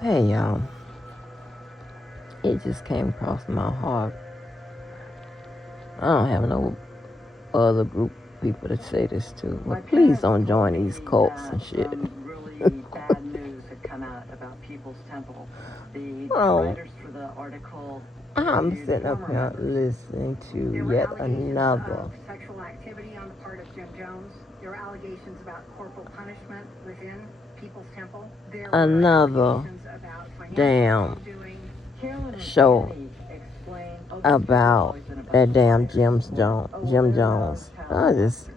Hey y'all, it just came across my heart. I don't have no other group of people to say this to, but please don't join these cults and shit. I'm sitting up here listening to yet another damn show about that damn Jim Jones. I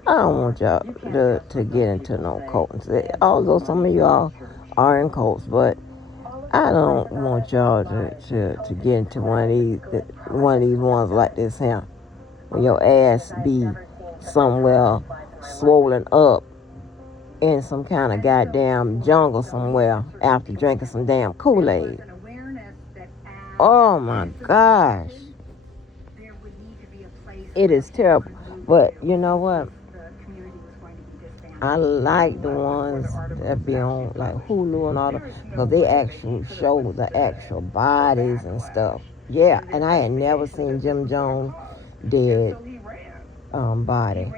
don't want y'all to get into no cults. Although some of y'all are in cults, but I don't want y'all to get into one of these ones like this here. When your ass be somewhere swollen up in some kind of goddamn jungle somewhere after drinking some damn Kool-Aid. Oh my gosh. It is terrible. But you know what? I like the ones that be on like Hulu and all that because they actually show the actual bodies and stuff. Yeah, and I had never seen Jim Jones dead body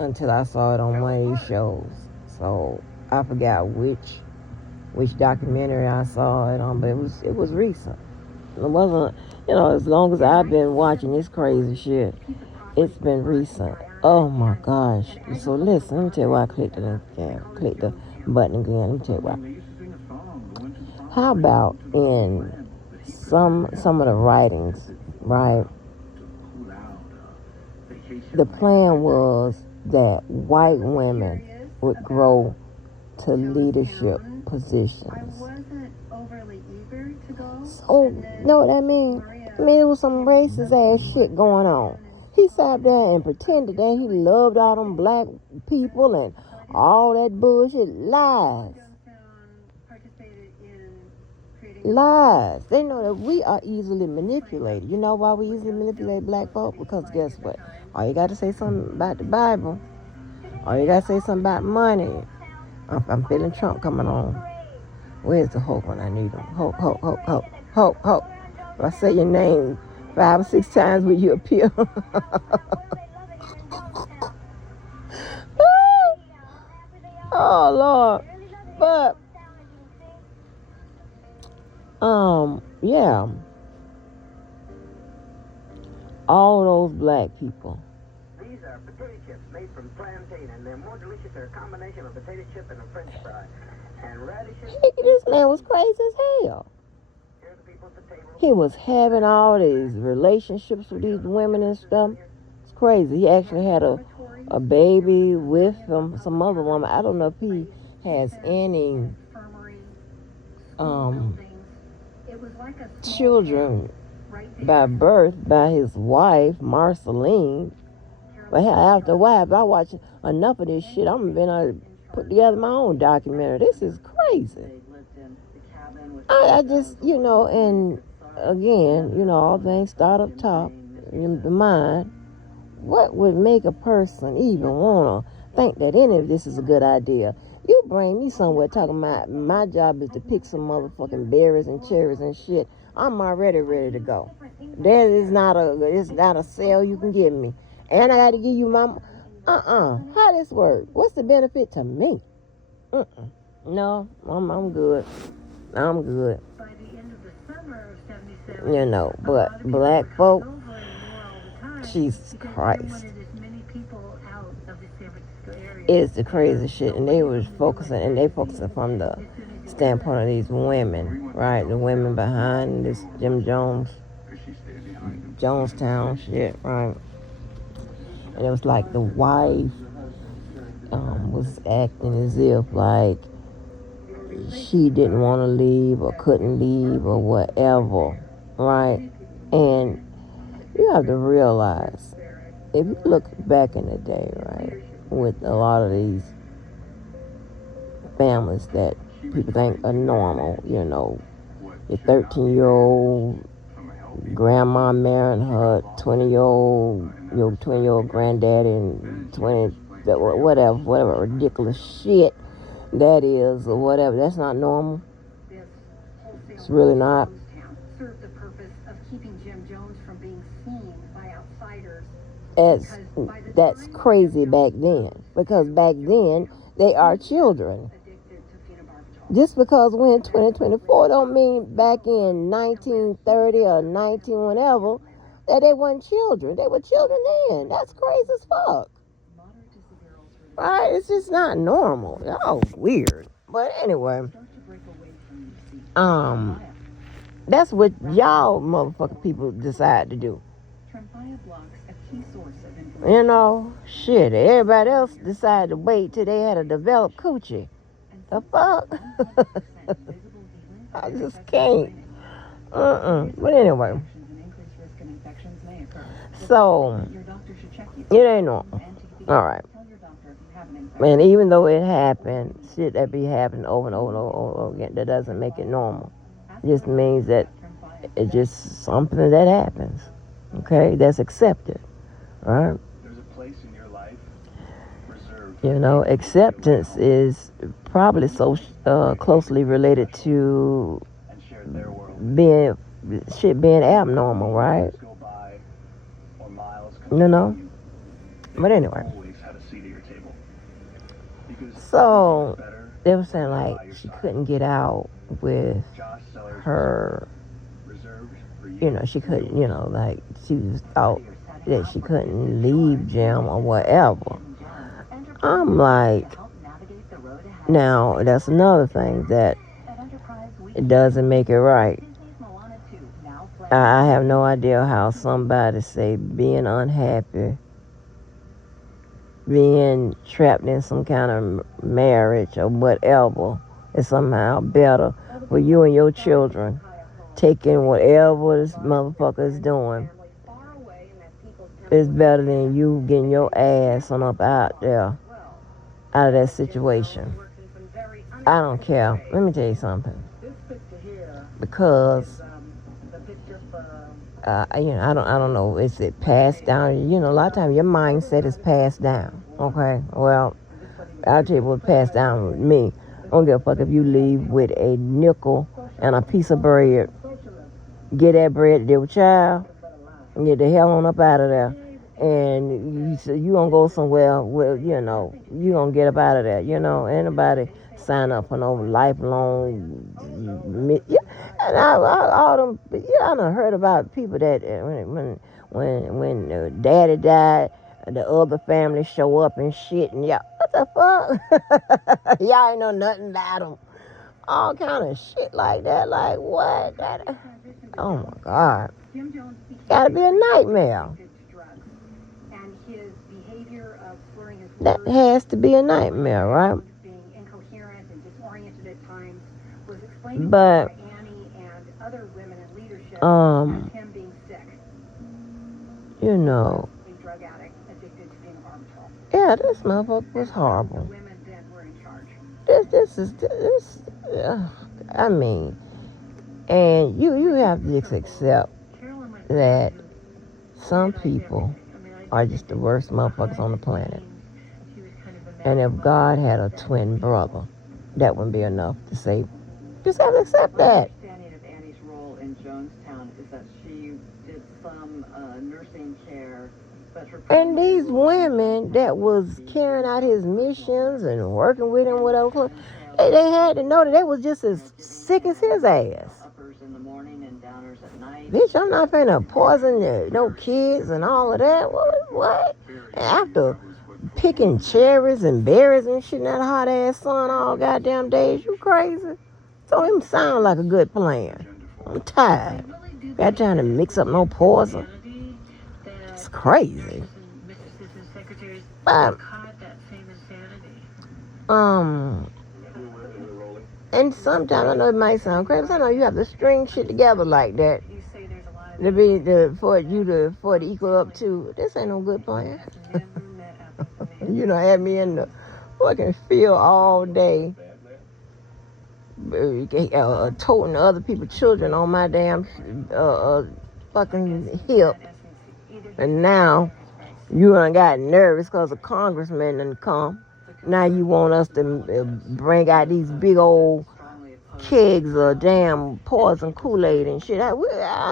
until I saw it on one of these shows. So I forgot which documentary I saw it on, but it was recent. It wasn't, as long as I've been watching this crazy shit, it's been recent. Oh my gosh. So listen, let me tell you why I clicked the button again. Let me tell you why. How about in some of the writings, right? The plan was that white women would grow to leadership positions. So, know what I mean? I mean, it was some racist ass shit going on. He sat there and pretended that he loved all them black people and all that bullshit. Lies. They know that we are easily manipulated. You know why we easily manipulate black folk? Because guess what? All you got to say something about the Bible. All you got to say something about money. I'm feeling Trump coming on. Where's the hope when I need him? Hope. If I say your name 5 or 6 times, will you appear? Oh, Lord. But, yeah. All those black people. These are potato chips made from plantain, and they're more delicious. They're a combination of a potato chip and a French fry. And radishes. This man was crazy as hell. He was having all these relationships with these women and stuff. It's crazy. He actually had a baby with some other woman. I don't know if he has any children by birth by his wife, Marceline. But after a while, if I watch enough of this shit, I'm gonna put together my own documentary. This is crazy. I just, and again, all things start up top in the mind. What would make a person even want to think that any of this is a good idea? You bring me somewhere talking about my job is to pick some motherfucking berries and cherries and shit. I'm already ready to go. It's not a sale you can give me. And I got to give you my... How this work? What's the benefit to me? No, I'm good. I'm good. But black folk, Jesus Christ. It's the crazy shit. And they focusing from the standpoint of these women, right? The women behind this Jim Jonestown shit, right? And it was like the wife was acting as if like she didn't want to leave or couldn't leave or whatever, right? And you have to realize, if you look back in the day, right, with a lot of these families that people think are normal, your 13-year-old grandma marrying her 20-year-old granddaddy and that whatever ridiculous shit that is or whatever. That's not normal. It's really not. Served the purpose of keeping Jim Jones from being seen by outsiders. That's crazy back then, because back then they are children. Just because we're in 2024 don't mean back in 1930 or 19 whenever that they weren't children. They were children then. That's crazy as fuck. Right? It's just not normal. Oh, weird. But anyway, that's what y'all motherfucking people decide to do. You know, shit. Everybody else decided to wait till they had a developed coochie. The fuck? I just can't. But anyway. So, it ain't normal. Alright. And even though it happened, shit that be happening over and over and over again, that doesn't make it normal. It just means that it's just something that happens. Okay? That's accepted. Right? There's a place in your life reserved. You know, acceptance is probably so closely related to being abnormal, right? You know? But anyway. So, they were saying like she couldn't get out with her, you know, she couldn't, you know, like she was thought that she couldn't leave Jim or whatever. I'm like, now that's another thing that it doesn't make it right. I have no idea how somebody say being unhappy, being trapped in some kind of marriage or whatever is somehow better for you and your children taking whatever this motherfucker is doing. It's better than you getting your ass on up out there, out of that situation. I don't care. Let me tell you something. Because you know, I don't know. Is it passed down? You know, a lot of times your mindset is passed down. Okay. Well, I'll tell you what passed down with me. I don't give a fuck if you leave with a nickel and a piece of bread. Get that bread to your child and get the hell on up out of there. And you gonna go somewhere where, you know, you gonna get up out of there. You know, anybody sign up for no lifelong. Yeah, and all them. Yeah, I done heard about people that when daddy died, the other family show up and shit, and yeah, what the fuck? Y'all ain't know nothing about them. All kind of shit like that. Like what? Oh my God, gotta be a nightmare. That has to be a nightmare, right? But you know, yeah, this motherfucker was horrible. This. I mean, and you have to just accept that some people are just the worst motherfuckers on the planet. And if God had a twin brother, that wouldn't be enough to say, just have to accept that. My understanding of Annie's role in Jonestown is that she did some nursing care. And these women that was carrying out his missions and working with him, whatever, they had to know that they was just as sick as his ass. Uppers in the morning and downers at night. Bitch, I'm not finna poison no kids and all of that. What? And after picking cherries and berries and shit in that hot ass sun all goddamn days, you crazy? Don't even sound like a good plan. I'm tired. Got time to mix up no poison. It's crazy. But and sometimes I know it might sound crazy. I know you have to string shit together like that for it to equal up to. This ain't no good plan. You know, had me in the fucking field all day, toting other people's children on my damn fucking hip, and now You done got nervous because a congressman done come. Now you want us to bring out these big old kegs of damn poison Kool-Aid and shit. I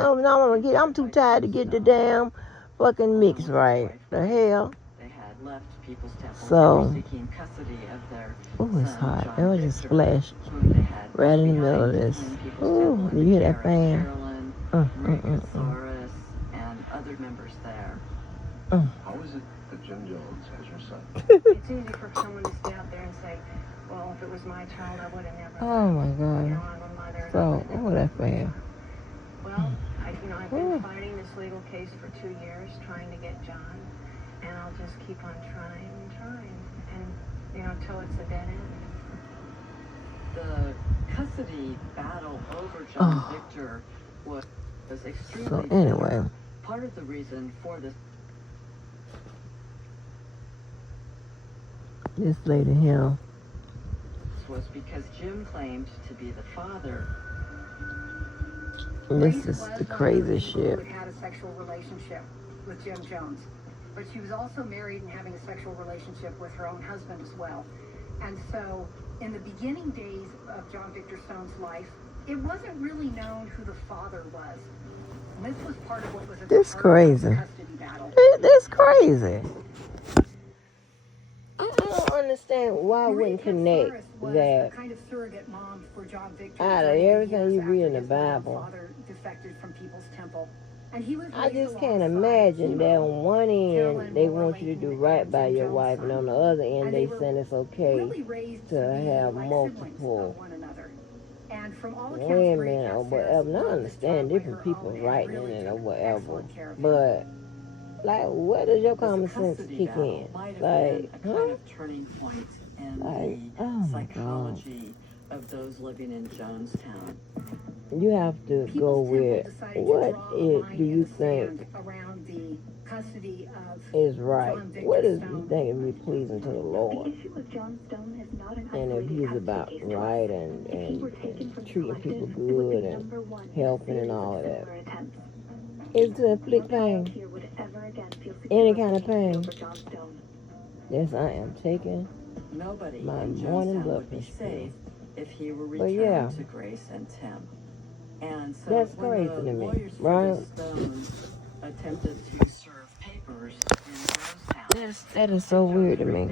don't know. I'm too tired to get the damn fucking mix right. The hell. They had left People's Temple. So- They were seeking custody of their Ooh, it's son, hot. John It was just Victor, splashed whom they had right in the behind middle of this. in People's Ooh, Temple, you hear that Karen fan? Carolyn, Maria mm. Soros, and other members there. How is it that Jim Jones has your son? It's easy for someone to stay out there and say, well, if it was my child, I would have never. Oh my You God. know, I'm a mother. So, oh, that fan. Well, I've been fighting this legal case for 2 years, trying to get John, and I'll just keep on trying and trying, and until it's a dead end. The custody battle over John Oh. Victor was extremely So anyway, part of the reason for this this lady here. was because Jim claimed to be the father. This Grace is was the one of crazy people shit. who had had a sexual relationship with Jim Jones, but she was also married and having a sexual relationship with her own husband as well. And so, in the beginning days of John Victor Stone's life, it wasn't really known who the father was. And this was part of what was at the This heart of the crazy. custody battle. This crazy. I don't understand why I Maria wouldn't connect Soros was that. a kind of surrogate mom for John Victor. Out of during the everything years you read in after the his mother and Bible. father defected from People's Temple. And he was I raised just can't alongside imagine that Chemo, on one Carolyn, end they Laura want you to Layton, do right and by Jim your Jones' wife, and son. on the other end And they were saying it's okay really raised to be have like multiple siblings of one another. And from all accounts, women Maria or Soros whatever. Now I loved this understand child like different her people own and writing really it or took whatever, excellent care of him. but like, where does your This common sense custody kick battle in? might have Like, been a huh? kind of turning point in Like, the oh my psychology of those living in Jonestown. You have to People's go Temple with decided to what draw a line do in you the think sand around the custody of is right? John Victor What is you Stone. think would be pleasing to the Lord? The issue with John Stone is not an And if isolated he's custody about case to us. right and, If he were taken and from treating Selective, people it would be good and number one in a helping and series all of that, similar attempts. is to No inflict child pain. here would ever again feel Any secure kind of taking pain. over John Stone. Yes, I am taking. Nobody My in morning Jonestown blood would be pressure safe if he were But returned yeah. to Grace and Tim. And so That's when crazy the to me, lawyers for right? the Stones attempted to serve papers in Jonestown, That is so weird to me.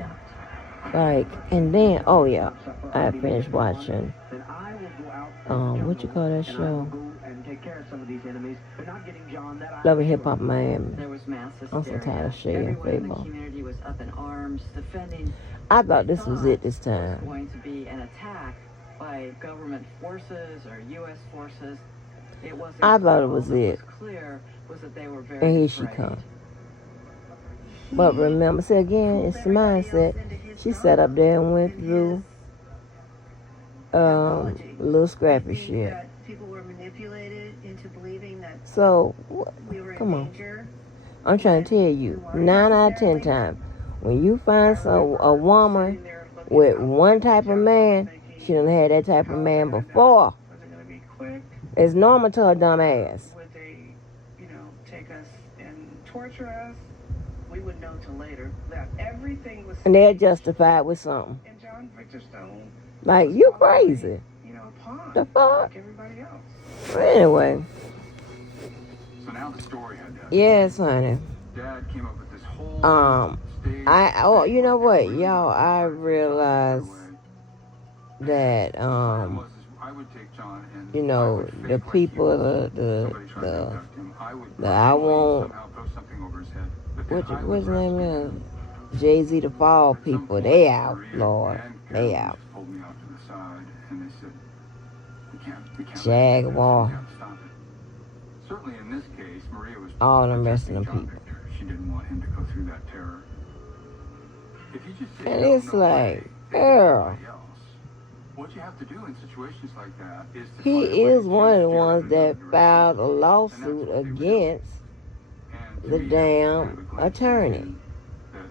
Like, and then, oh yeah, I finished watching, Then I will go out what you call that and I will show? go and take care of some of these enemies. But not getting John, that I Love and Hip Hop Miami. there was mass I'm so tired hysteria. of Shay and Everyone in the Fable. community was up in arms, defending. I thought this was it this was time. going to be an attack by government forces or U.S. forces. It wasn't. I thought it All was that it. clear was that they were very And here she afraid. comes. But remember, see again, it's the mindset. She sat up there and went through little scrappy shit. That people were manipulated into believing that So, we were in come on. danger. I'm trying to tell you, 9 out of 10 times, when you find a woman with one type of man, she done had that type of man before. Was it going to be quick? It's normal to a dumb ass. Would they, take us and torture us? We wouldn't know till later. That everything was And they're justified with something. and John Victor Stone, Like, you crazy. a pawn, The fuck? like everybody else. But anyway, So now the story had that. yes, honey. Dad came up with this whole stage. You know what, y'all, I realized that, I would take John and you I know, would fake the like people, he was somebody trying to the abduct him. I would I won't- somehow throw something over his head. But then I would what's his name rescue is? Jay-Z, the Fall At some people, point, they out, Maria Lord. and They Carolyn out. just pulled me out to the side and they said, we can't let you do this. Jaguar. We gotta stop it." Certainly in this case, Maria was All them rest of protecting them John people. Victor. She didn't want him to go through that terror. If you just say, And "No, it's no like, way," think of girl. somebody else. What you have to do in situations like that is to He find a way is to one of the steer ones in that another filed a direction. lawsuit against And to the me, damn that's kind of a glimpse attorney. into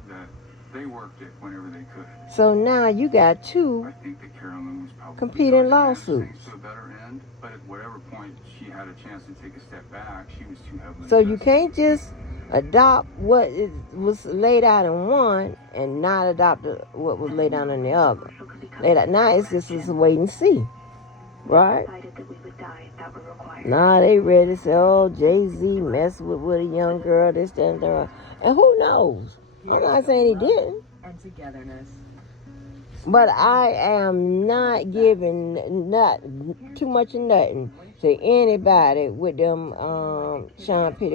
that they worked it whenever they could. So now you got two I think that Carolyn was probably competing trying to manage lawsuits. things to a better end, but at whatever point she had a chance to take a step back, she was too heavily So you invested. can't just adopt what was laid out in one and not adopt what was laid out in the other. Now it's just a wait and see, right? Decided that we would die if that were required. Nah, they ready to say, oh, Jay-Z messed with a young girl, this, that, and that. And who knows? I'm not saying he didn't. And togetherness. But I am not giving too much of nothing to anybody with them Sean P.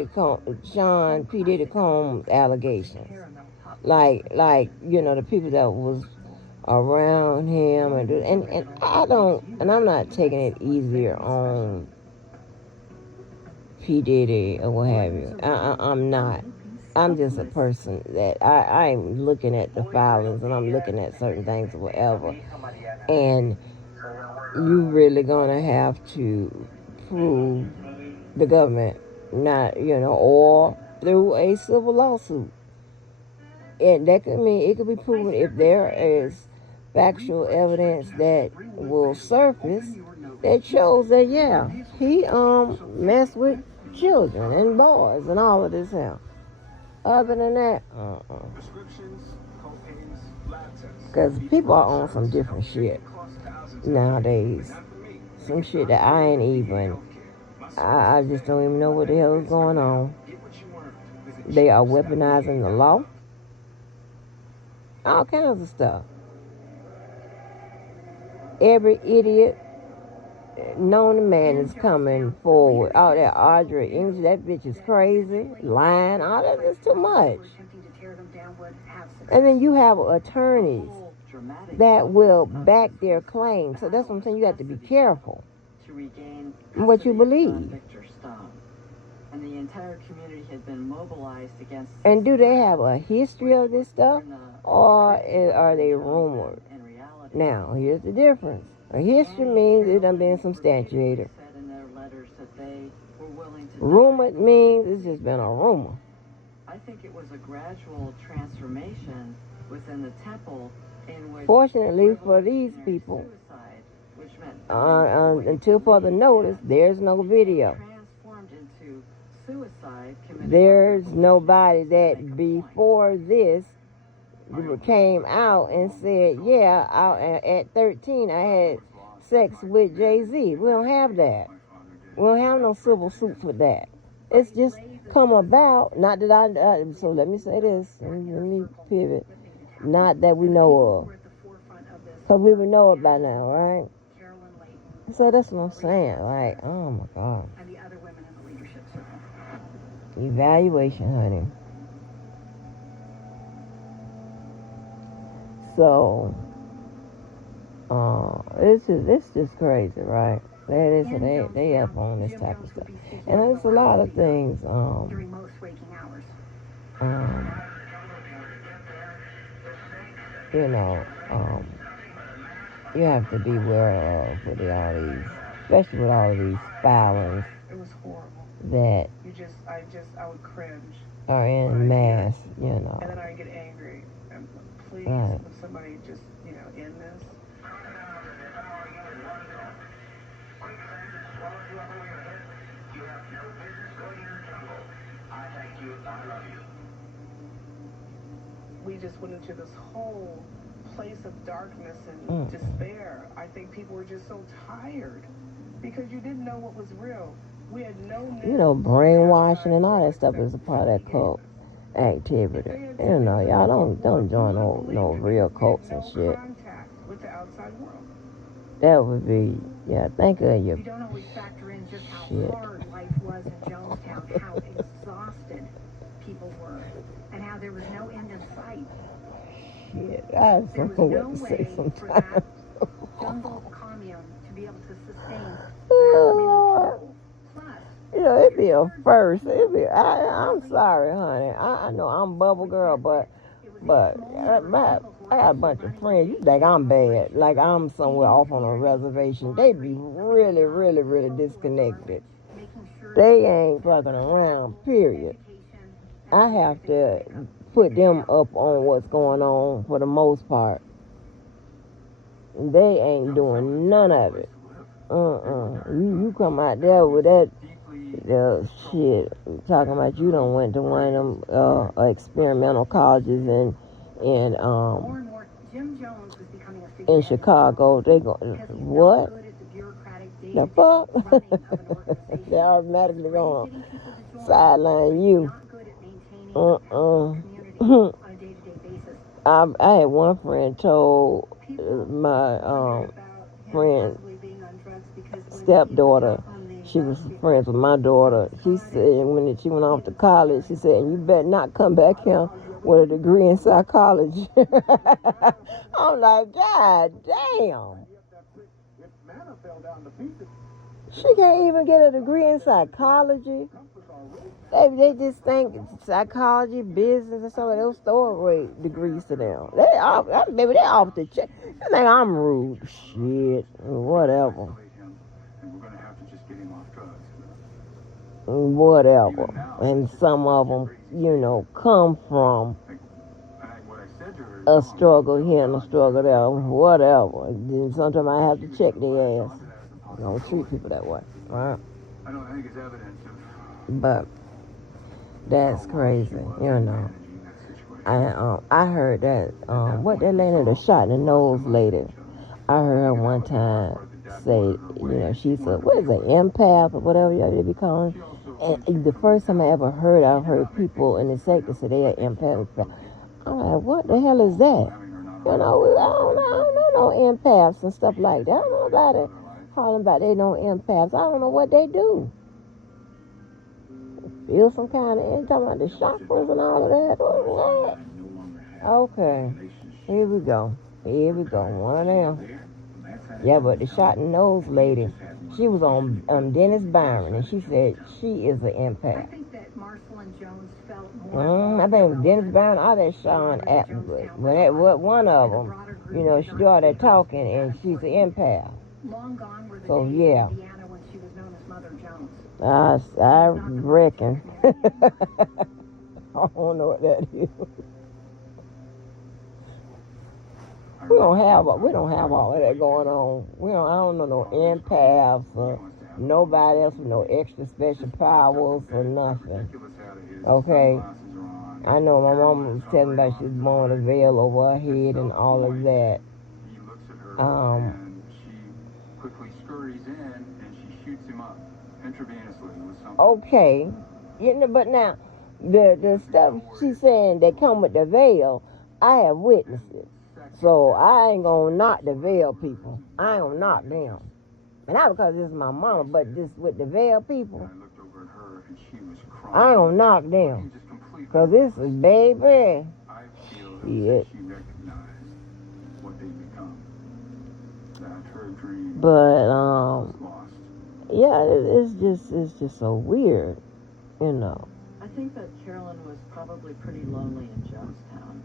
Diddy Combs allegations. Like the people that was around him and I'm not taking it easier on P. Diddy or what have you. I'm not. I'm just a person that I'm looking at the filings and I'm looking at certain things or whatever. And you really gonna have to prove the government, not, or through a civil lawsuit. And that could mean it could be proven if there is factual evidence that will surface that shows that, yeah, he messed with children and boys and all of this here. Other than that, because people are on some different shit nowadays. Some shit that I ain't even, I just don't even know what the hell is going on. They are weaponizing the law. All kinds of stuff. Every idiot known to man is coming forward. Oh, that Audrey English, that bitch is crazy, lying, all that is too much. And then you have attorneys that will back their claim. So that's what I'm saying. You have to be careful what you believe. And the entire community had been mobilized against. And do they have a history of this stuff, or are they rumored? Now, here's the difference. A history means it done been substantiated. Rumored means it's just been a rumor. I think it was a gradual transformation within the temple in which. Fortunately for these people, until further notice, there's no video. Transformed into suicide. There's nobody that before this came out and said, yeah, at 13 I had sex with Jay-Z. We don't have that. We don't have no civil suits with that. It's just come about, not that so let me say this, let me pivot. Not that we know of. Because we would know it by now, right? So that's what I'm saying, like, oh my God. Evaluation, honey. So, it's just crazy, right? They up on this type of stuff, and there's a lot of things. During most waking hours. You have to be aware of with all these, especially with all of these filings. It was horrible. That I would cringe. Are in mass, And then I would get angry. And please, right. would somebody just, end this? We just went into this whole place of darkness and despair. I think people were just so tired because you didn't know what was real. We had no brainwashing and all that stuff is a part of that cult activity. Y'all don't join no real cults and shit. With the outside world. That would be, think of your You don't always factor in just how shit. hard life was in Jonestown, how exhausted people were, and how there was no end in sight. Shit, I have There was something no what to say way for sometimes. that jungle commune to be able to sustain that Oh, many Lord. people. Plus, It'd be a first. I'm sorry, honey. I know I'm bubble girl, but I got a bunch of friends. You think I'm bad? Like I'm somewhere off on a reservation. They be really, really, really disconnected. They ain't fucking around. Period. I have to put them up on what's going on for the most part. They ain't doing none of it. You come out there with that the shit talking about you done went to one of them experimental colleges in More and more, Jim Jones was becoming a figure in head Chicago. They go because he's what? not good at the bureaucratic The day-to-day fuck? running of an organization. They automatically gonna Getting people to join, sideline but you. he's not good at maintaining a community on a day-to-day basis. I had one friend told my About him friend possibly being on drugs because when stepdaughter, he was on the she was basketball friends with my daughter. She said when she went off to college, she said, "You better not come back here with a degree in psychology." I'm like, God damn. She can't even get a degree in psychology. They just think psychology, business, and some of those throwaway degrees to them. Maybe they off the check. They think I'm rude. Shit, whatever. And we're gonna have to just get him off drugs. Whatever. And some of them, come from What I said to her is, a struggle here and a struggle there. Whatever. Then sometimes I have to check their ass. Don't treat people that way. Right? I don't think it's evidence of But that's crazy, managing that situation. I heard that what that lady, the shot in the nose lady, I heard her one time say, she's a what is it, empath or whatever they be calling. And the first time I ever heard, I heard people in the sector say they are empath. I'm like, what the hell is that? I don't know no empaths and stuff like that. I don't know about it. Calling about they know empaths. I don't know what they do. Feel some kind of, talking about the chakras and all of that. What? Okay. Here we go. One of them. Yeah, but the shot in the nose lady, she was on Dennis Byron, and she said she is an empath. I think that Marcel and Jones felt more. I think Dennis Byron, all that Sean Atwood. One of them, she do all that talking, and she's an empath. Long gone were the So, days yeah. in Indiana when she was known as Mother Jones. I reckon. I don't know what that is. We don't have all of that going on. I don't know no empaths or nobody else with no extra special powers or nothing. Okay. I know my mom was telling me about she's born a veil over her head and all of that. He looks at her and she quickly scurries in and she shoots him up intravenously with something. Okay. But now the stuff she's saying that come with the veil, I have witnessed it. So I ain't gonna knock the veil people. I ain't gonna knock them. And not because this is my mama, but this with the veil people, I looked over at her and she was crying. I ain't gonna knock them. Just completely. Cause this is baby. I feel that Shit. she recognized what they become. That her dream But was lost. yeah, it's just so weird, I think that Carolyn was probably pretty lonely in Jonestown,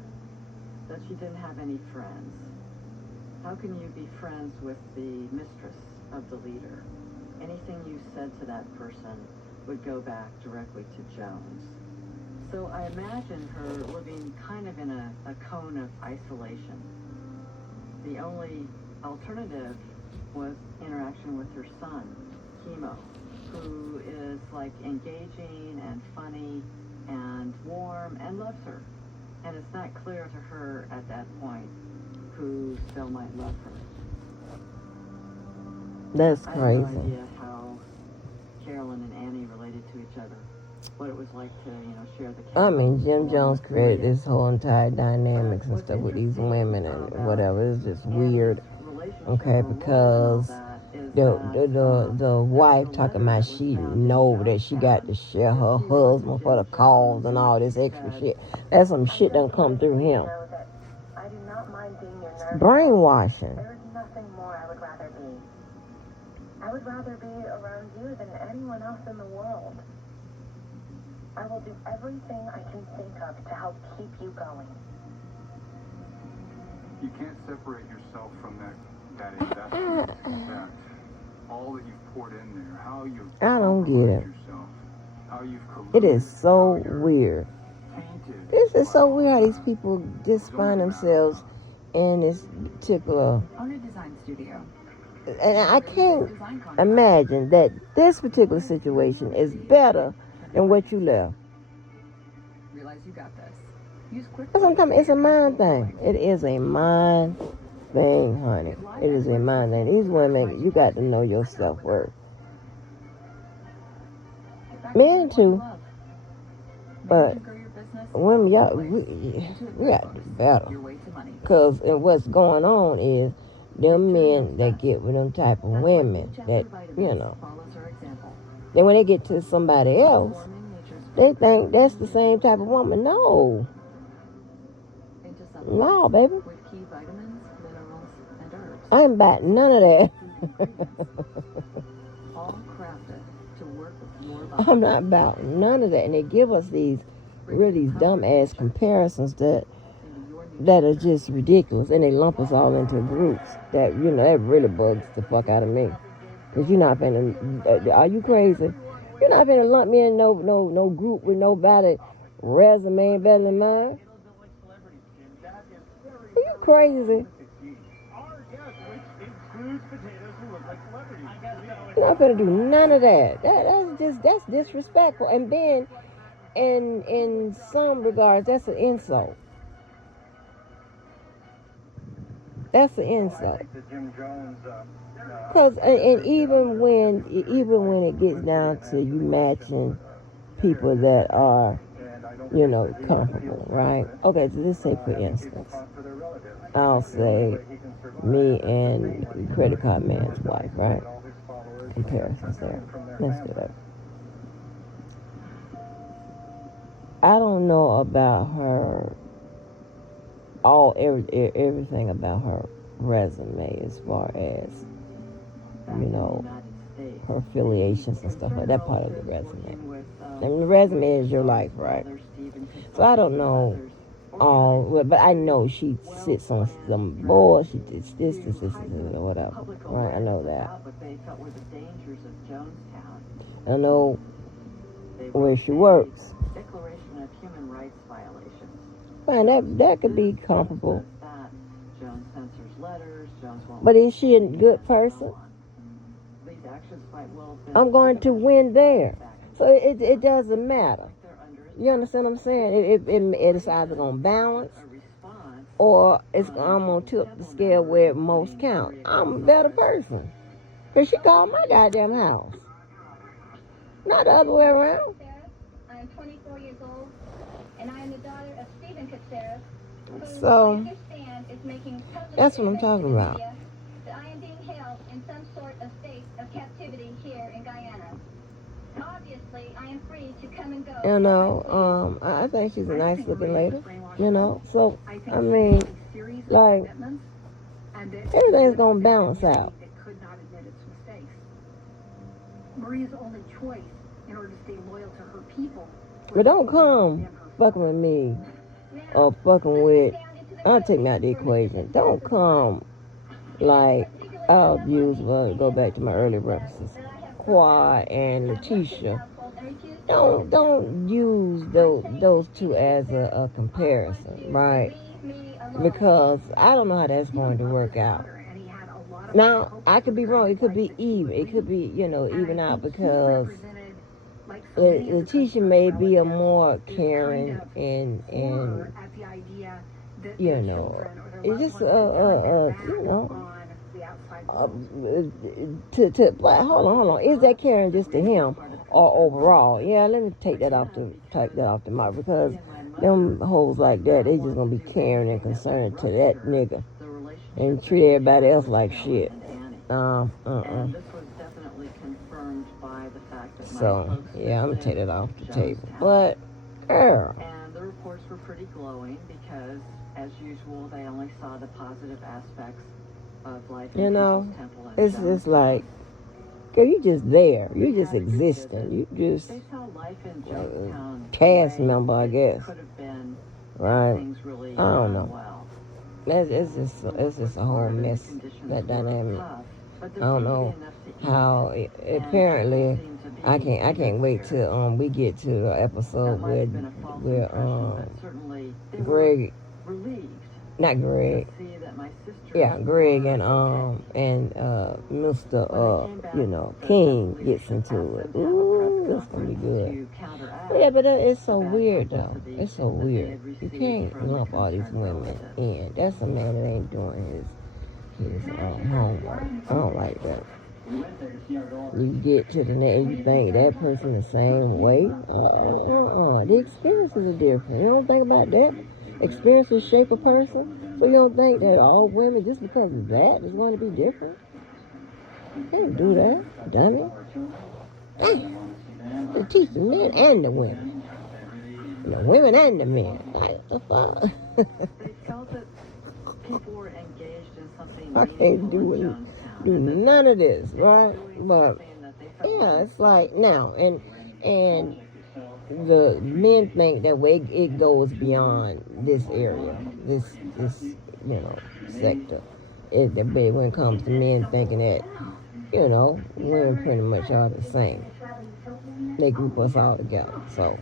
that she didn't have any friends. How can you be friends with the mistress of the leader? Anything you said to that person would go back directly to Jones. So I imagine her living kind of in a cone of isolation. The only alternative was interaction with her son, Chemo, who is like engaging and funny and warm and loves her. And it's not clear to her at that point who still might love her. That's I have no crazy. idea how Carolyn and Annie related to each other. What it was like to, share the I mean, Jim chemistry. Jones created this whole entire dynamics and stuff with these women and whatever. It's just weird. Okay, because the wife talking about she know that she got to share her husband for the cause and all this extra shit. That's some shit done come through him. I do not mind being your nurse. Brainwashing. There is nothing more I would rather be. I would rather be around you than anyone else in the world. I will do everything I can think of to help keep you going. You can't separate yourself from that investment, that all that you've poured in there, how you've I don't get it. yourself, how you've It is so how you're weird. tainted This is so by weird how all these that. people just find themselves in this particular Owner Design Studio. And I can't imagine that this particular situation is better than what you left. Realize you got this. Use quick. Sometimes it's a mind thing. It is a mind thing, honey. It is a mind thing. These women, you got to know your self-worth. Men too. But women, y'all, we got to do better. Because what's going on is them men that get with them type of women that, you know, then when they get to somebody else, they think that's the same type of woman. No. No, baby. I ain't about none of that. I'm not about none of that. And they give us these really dumb-ass comparisons that are just ridiculous. And they lump us all into groups that, you know, that really bugs the fuck out of me. Because you're not finna, are you crazy? You're not finna lump me in no group with nobody resume better than mine. Are you crazy? You're not gonna do none of that. That's disrespectful. And then, in some regards, that's an insult. That's an insult. Because and even when it gets down to you matching people that are, you know, comfortable, right? Okay, so let's say for instance, I'll say me and credit card man's wife, right? Comparisons there. Let's do that. I don't know about her, everything about her resume as far as, you know, her affiliations and stuff like that, part of the resume. And the resume is your life, right? So I don't know all, but I know she sits on some board, she did this, or whatever. Right, I know that. I know where she works. Fine, that could be comparable. But is she a good person? I'm going to win there. So it doesn't matter. You understand what I'm saying? It's either going to balance or I'm going to tip the scale where most count. I'm a better person. Because she called my goddamn house. Not the other way around. I'm 24 years old, and I am the daughter of Stephen Katsaris, who So, I understand is making public that's what I'm talking about. media that I am being held in some sort of state of captivity here in Guyana. Obviously, I am free to come and go. You know, I think she's a nice looking lady. You know, so, I mean, like, everything's going to balance out. Maria's only choice in order to stay loyal to her people. But don't come fucking with me or fucking with, I'll take me out the equation. Don't come like I'll use, go back to my early references, Quad and Letitia. Don't use those two as a comparison, right? Because I don't know how that's going to work out. Now, I could be wrong. It could be even. It could be, you know, even out because Letitia may be a more caring and you know, it's just you know, hold on. Is that caring just to him or overall? Yeah, let me take that off the mark because them hoes like that, they just gonna be caring and concerned to that nigga and treat everybody else like shit. And this was definitely confirmed by the fact that so yeah, I'm gonna take that off the table. But girl, and the reports were pretty glowing because, as usual, they only saw the positive aspects of life. You know, it's just like, girl, you just there. You just existing. You just cast member, I guess. Right? I don't know. It's just a whole mess, that dynamic. I don't know how. Apparently, I can't wait till we get to the episode where Greg, not Greg, that my sister. Yeah, Greg and Mr. King gets into it. Ooh, it's gonna be good. Yeah, but it's so weird though. It's so weird. You can't lump all these women in. That's a man that ain't doing his homework. I don't like that. You get to the next, you think that person the same way. The experiences are different. You don't think about that. Experiences shape a person. So you don't think that all women, just because of that, is going to be different. You can't do that, dummy. They teach the men and the women. The women and the men. Like, the fuck? They felt that people were engaged in something. I can't do none of this, right? But yeah, it's like now, and the men think that way it goes beyond this area, this sector. When it comes to men thinking that, women pretty much are the same. They group us all together. So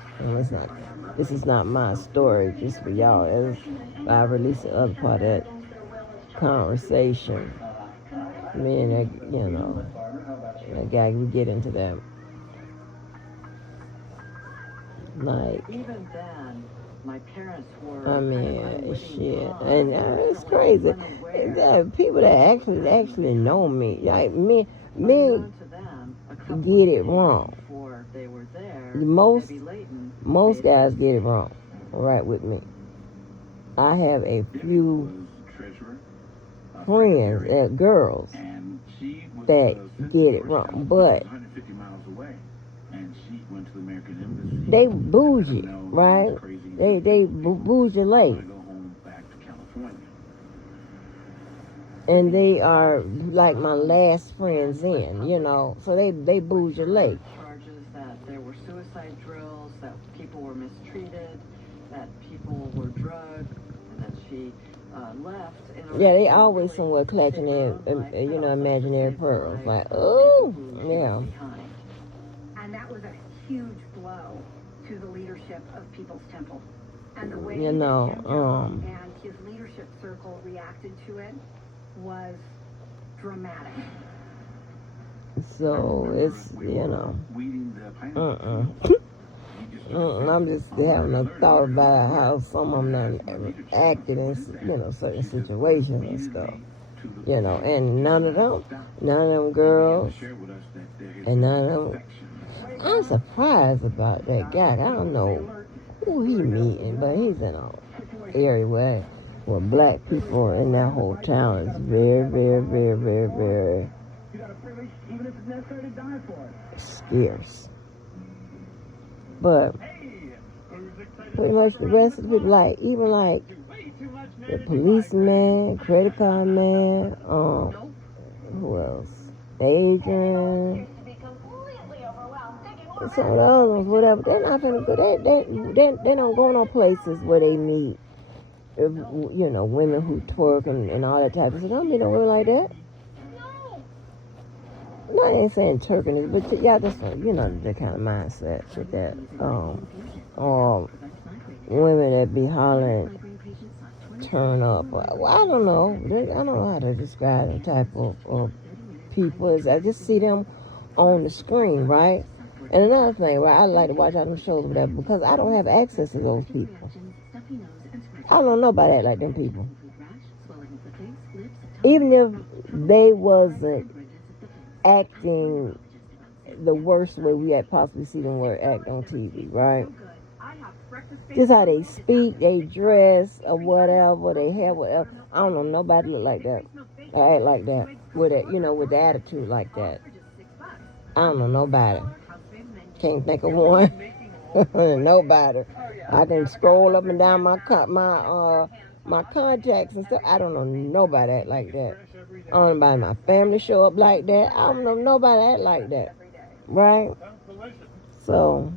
this is not my story, just for y'all. As I release the other part of that conversation. Men, that guy, we get into that. Like, even then, my parents were. I mean, shit, and it's crazy. People that actually know me, like men get it wrong. Most guys get it wrong, right with me. I have a few friends, girls, that get it wrong, but they bougie, right? They bougie late, and they are like my last friends in, so they bougie late. Charges that there were suicide drills, that people were mistreated, that people were drugged, and that she left. Yeah, they always somewhere collecting their, imaginary pearls. Like, oh, yeah. And that was a huge blow to the leadership of People's Temple. And the way and his leadership circle reacted to it was dramatic. So it's, I'm just having a thought about how some of them acted in, certain situations and stuff. And none of them girls, and none of them. I'm surprised about that guy. I don't know who he meeting, but he's in an area where black people in that whole town is very, very, very, very, very scarce. But pretty much the rest of the people, even the policeman, credit card man, who else? Adrian, and some of the others, whatever. They're not gonna go. They don't go no places where they meet, women who twerk and all that type of stuff. Don't meet no women like that. No, I ain't saying twerking, but y'all just the kind of mindset with that. Women that be hollering, turn up. Well, I don't know. I don't know how to describe the type of people. I just see them on the screen, right? And another thing, right? I like to watch out them shows with that because I don't have access to those people. I don't know about that like them people. Even if they wasn't acting the worst way we had possibly seen them act on TV, right? Just how they speak, they dress, or whatever, they have whatever. I don't know, nobody look like that. I act like that. With it, with the attitude like that. I don't know, nobody. Can't think of one. Nobody. I can scroll up and down my contacts and stuff. I don't know nobody act like that. I don't know nobody in my family show up like that. I don't know nobody act like that. Right? So,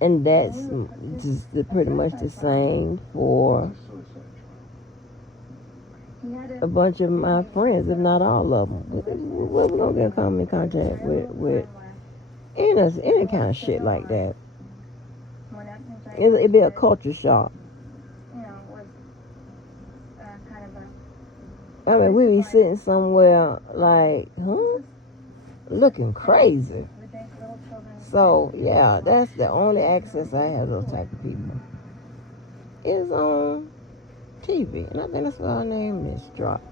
and that's just pretty much the same for a bunch of my friends, if not all of them. We're going to come in contact with any kind of shit like that. It'd be a culture shock kind of a... I mean, we be sitting somewhere like, looking crazy. We think little children... So, yeah, that's the only access I have to those type of people. Is on TV. And I think that's why her name is dropped.